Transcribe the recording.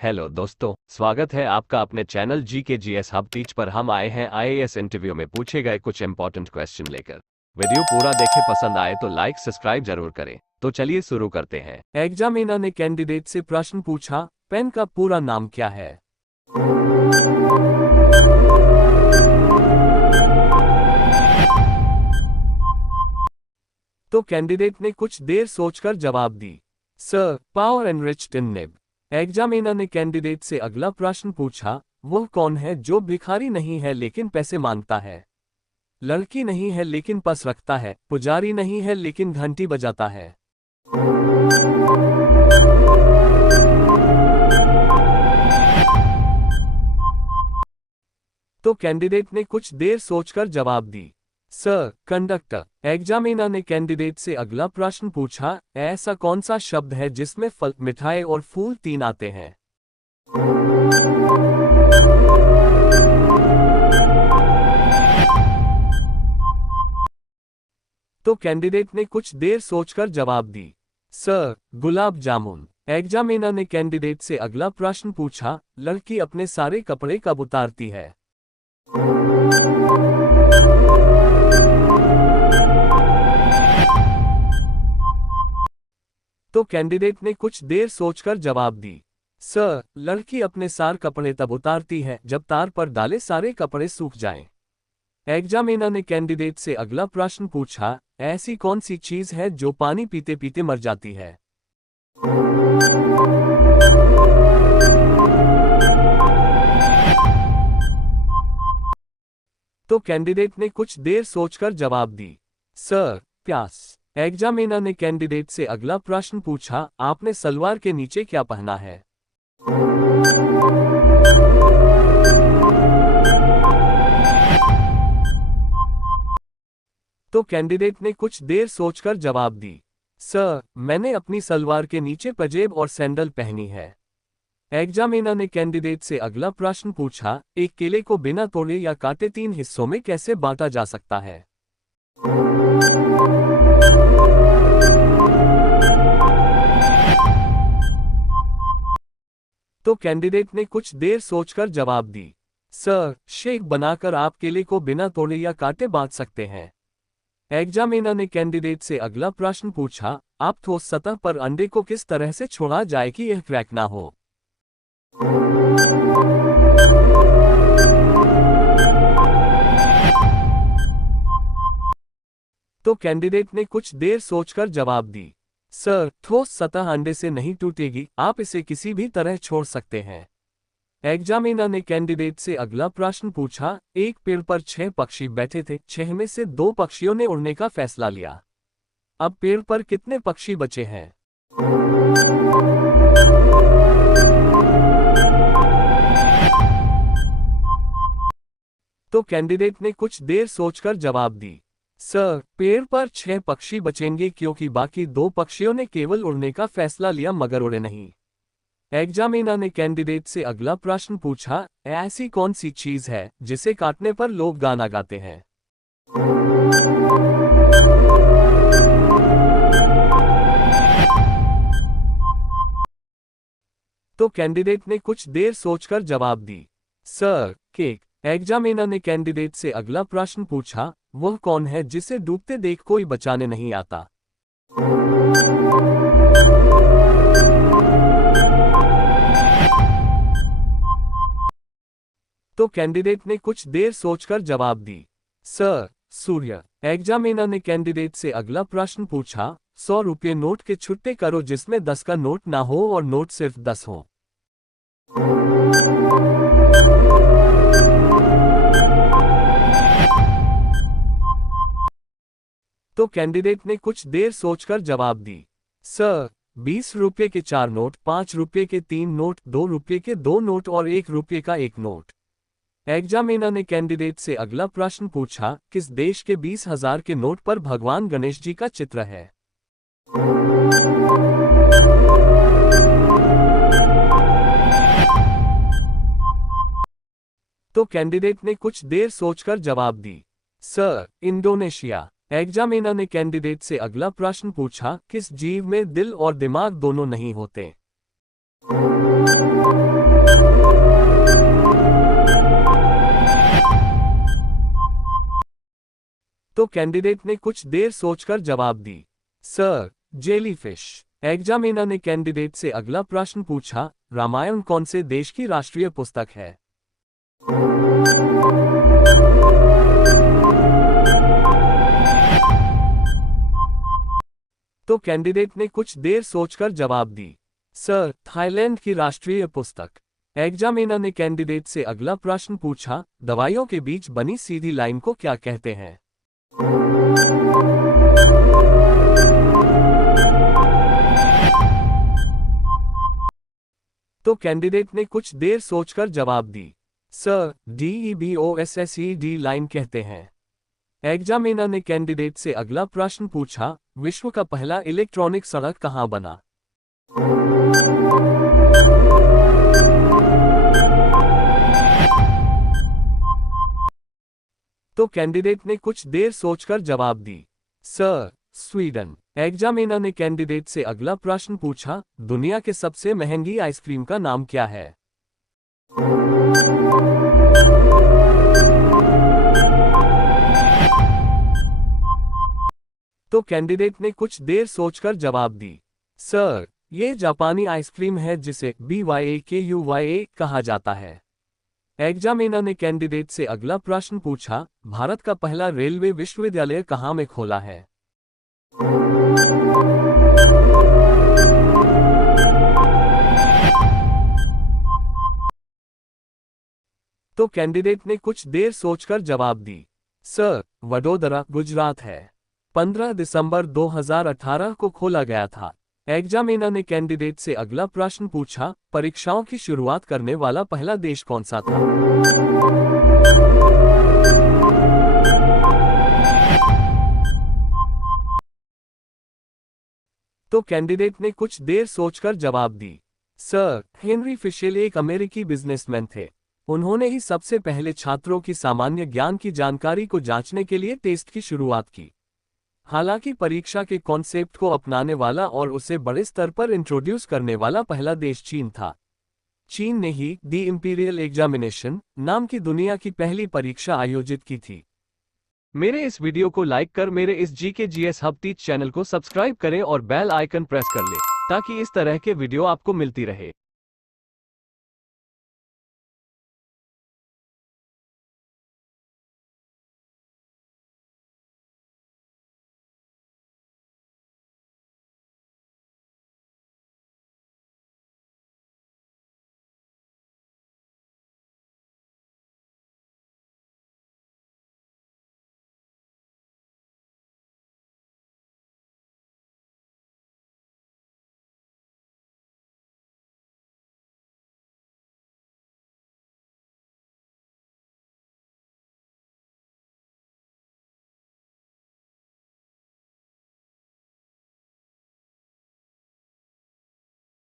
Hello दोस्तों, स्वागत है आपका अपने चैनल GKGS हब टीच पर। हम आए हैं IAS इंटरव्यू में पूछे गए कुछ इंपॉर्टेंट क्वेश्चन लेकर। वीडियो पूरा देखें, पसंद आए तो लाइक सब्सक्राइब जरूर करें। तो चलिए शुरू करते हैं। एग्जामिनर ने कैंडिडेट से प्रश्न पूछा, पेन का पूरा नाम क्या है? तो कैंडिडेट ने कुछ देर सोचकर जवाब दी, सर, पावर एनरिच्ड इन निब। एग्जामिनर ने कैंडिडेट से अगला प्रश्न पूछा, वह कौन है जो भिखारी नहीं है लेकिन पैसे मांगता है? लड़की नहीं है लेकिन पर्स रखता है, पुजारी नहीं है लेकिन घंटी बजाता है। तो कैंडिडेट ने कुछ देर सोचकर जवाब दी, सर, कंडक्टर। एग्जामिनर ने कैंडिडेट से अगला प्रश्न पूछा, ऐसा कौन सा शब्द है जिसमें फल, मिठाई और फूल तीन आते हैं? तो कैंडिडेट ने कुछ देर सोचकर जवाब दी, सर, गुलाब जामुन। एग्जामिनर ने कैंडिडेट से अगला प्रश्न पूछा, लड़की अपने सारे कपड़े कब उतारती है? तो कैंडिडेट ने कुछ देर सोचकर जवाब दी, सर, लड़की अपने सारे कपड़े तब उतारती है जब तार पर डाले सारे कपड़े सूख जाएं। एग्जामिनर ने कैंडिडेट से अगला प्रश्न पूछा, ऐसी कौन सी चीज है जो पानी पीते पीते मर जाती है? तो कैंडिडेट ने कुछ देर सोचकर जवाब दी, सर, प्यास। एग्जामिनर ने कैंडिडेट से अगला प्रश्न पूछा, आपने सलवार के नीचे क्या पहना है? तो कैंडिडेट ने कुछ देर सोचकर जवाब दी, सर, मैंने अपनी सलवार के नीचे पजेब और सैंडल पहनी है। एग्जामिनर ने कैंडिडेट से अगला प्रश्न पूछा, एक केले को बिना तोड़े या काटे 3 हिस्सों में कैसे बांटा जा सकता है? तो कैंडिडेट ने कुछ देर सोचकर जवाब दी, सर, शेक बनाकर आप केले को बिना तोड़े या काटे बांट सकते हैं। एग्जामिनर ने कैंडिडेट से अगला प्रश्न पूछा, आप ठोस सतह पर अंडे को किस तरह से छोड़ा जाए कि यह क्रैक ना हो? तो कैंडिडेट ने कुछ देर सोचकर जवाब दी, सर, ठोस सतह अंडे से नहीं टूटेगी, आप इसे किसी भी तरह छोड़ सकते हैं। एग्जामिनर ने कैंडिडेट से अगला प्रश्न पूछा, एक पेड़ पर 6 पक्षी बैठे थे, 6 में से 2 पक्षियों ने उड़ने का फैसला लिया। अब पेड़ पर कितने पक्षी बचे हैं? तो कैंडिडेट ने कुछ देर सोचकर जवाब दी, सर, पेड़ पर 6 पक्षी बचेंगे क्योंकि बाकी 2 पक्षियों ने केवल उड़ने का फैसला लिया मगर उड़े नहीं। एग्जामिनर ने कैंडिडेट से अगला प्रश्न पूछा, ऐसी कौन सी चीज है जिसे काटने पर लोग गाना गाते हैं? तो कैंडिडेट ने कुछ देर सोचकर जवाब दी, सर, केक। एग्जामिनर ने कैंडिडेट से अगला प्रश्न पूछा, वह कौन है जिसे डूबते देख कोई बचाने नहीं आता? तो कैंडिडेट ने कुछ देर सोचकर जवाब दी, सर, सूर्य। एग्जामिनर ने कैंडिडेट से अगला प्रश्न पूछा, 100 रुपये नोट के छुट्टे करो जिसमें 10 का नोट ना हो और नोट सिर्फ 10 हो। तो कैंडिडेट ने कुछ देर सोचकर जवाब दी, सर, 20 रुपये के 4 नोट, 5 रुपये के 3 नोट, 2 रुपये के 2 नोट और 1 रुपये का 1 नोट। एग्जामिनर ने कैंडिडेट से अगला प्रश्न पूछा, किस देश के 20,000 के नोट पर भगवान गणेश जी का चित्र है? तो कैंडिडेट ने कुछ देर सोचकर जवाब दी, सर, इंडोनेशिया। एग्जामिनर ने कैंडिडेट से अगला प्रश्न पूछा, किस जीव में दिल और दिमाग दोनों नहीं होते? तो कैंडिडेट ने कुछ देर सोचकर जवाब दी, सर, जेलीफिश। एग्जामिनर ने कैंडिडेट से अगला प्रश्न पूछा, रामायण कौन से देश की राष्ट्रीय पुस्तक है? तो कैंडिडेट ने कुछ देर सोचकर जवाब दी, सर, थाईलैंड की राष्ट्रीय पुस्तक। एग्जामिनर ने कैंडिडेट से अगला प्रश्न पूछा, दवाइयों के बीच बनी सीधी लाइन को क्या कहते हैं? तो कैंडिडेट ने कुछ देर सोचकर जवाब दी, सर, DEBOSSED लाइन कहते हैं। एग्जामिनर ने कैंडिडेट से अगला प्रश्न पूछा, विश्व का पहला इलेक्ट्रॉनिक सड़क कहां बना? तो कैंडिडेट ने कुछ देर सोचकर जवाब दी, सर, स्वीडन। एग्जामिनर ने कैंडिडेट से अगला प्रश्न पूछा, दुनिया के सबसे महंगी आइसक्रीम का नाम क्या है? तो कैंडिडेट ने कुछ देर सोचकर जवाब दी, सर, ये जापानी आइसक्रीम है जिसे BYAKUYA कहा जाता है। एग्जामिनर ने कैंडिडेट से अगला प्रश्न पूछा, भारत का पहला रेलवे विश्वविद्यालय कहाँ में खोला है? तो कैंडिडेट ने कुछ देर सोचकर जवाब दी, सर, वडोदरा, गुजरात है। 15 दिसंबर 2018 को खोला गया था। एग्जामिनर ने कैंडिडेट से अगला प्रश्न पूछा, परीक्षाओं की शुरुआत करने वाला पहला देश कौन सा था? तो कैंडिडेट ने कुछ देर सोचकर जवाब दी, सर, हेनरी फिशेल एक अमेरिकी बिजनेसमैन थे। उन्होंने ही सबसे पहले छात्रों की सामान्य ज्ञान की जानकारी को जांचने के लिए टेस्ट की शुरुआत की। हालांकि परीक्षा के कॉन्सेप्ट को अपनाने वाला और उसे बड़े स्तर पर इंट्रोड्यूस करने वाला पहला देश चीन था। चीन ने ही दी इंपीरियल एग्जामिनेशन नाम की दुनिया की पहली परीक्षा आयोजित की थी। मेरे इस वीडियो को लाइक कर मेरे इस GK GS hub teach channel को सब्सक्राइब करें और बेल आइकन प्रेस कर लें ताकि इस तरह के वीडियो आपको मिलती रहे।